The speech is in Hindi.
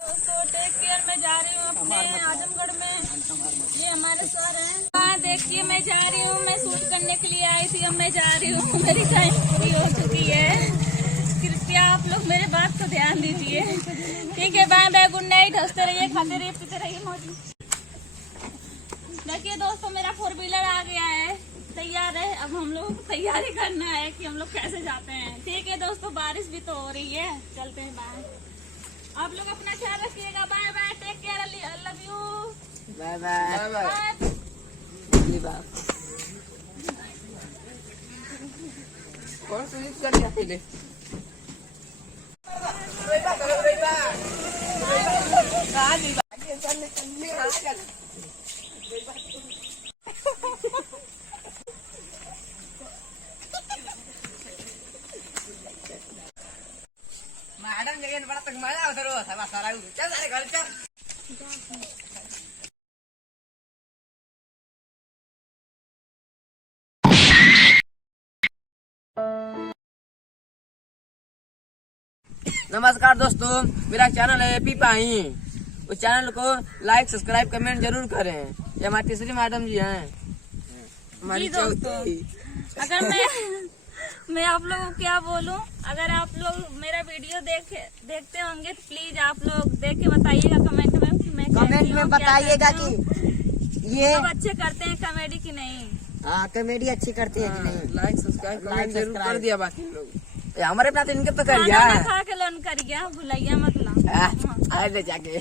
तो टेक केयर में जा रही हूँ अपने आजमगढ़ में। ये हमारे सर हैं। हाँ देखिए मैं जा रही हूँ, मैं शूट करने के लिए आई थी, अब मैं जा रही हूँ, मेरी टाइम पूरी हो चुकी है। कृपया आप लोग मेरे बात को ध्यान दीजिए। ठीक है, बाय बाय, गुड नाइट। हंसते रहिए, खाते रहिए, पीते रहिए, मौज। देखिए दोस्तों, मेरा 4 व्हीलर आ गया है, तैयार है। अब हम लोगों को तैयारी करना है कि हम लोग कैसे जाते हैं। ठीक है दोस्तों, बारिश भी तो हो रही है, चलते हैं बाय। आप लोग अपना ख्याल रखिएगा। Bye bye, take care, I love you. Bye bye bye. कौन सी चल रही है पहले? मैडम जगह बड़ा तक मजा उधर हो सारा चल सारे घर चल। नमस्कार दोस्तों, मेरा चैनल है पीपाई। उस चैनल को लाइक सब्सक्राइब कमेंट जरूर करें। ये हमारी तीसरी मैडम जी हैं। हमारी चौथी। अगर मैं आप लोगों को क्या बोलूं, अगर आप लोग मेरा वीडियो देखते होंगे तो प्लीज आप लोग देख के बताइएगा कमेंट में कि मैं कमेंट में बताइएगा कि ये सब अच्छे करते हैं कॉमेडी की नहीं। हाँ, कॉमेडी अच्छी करती है कि नहीं। लाइक सब्सक्राइब कमेंट जरूर कर दिया बाकी लोग। हमारे अपना तो इनके तो कर खाना ना खा के लोन कर गया, भुलाइया मतलब। दिया जाके।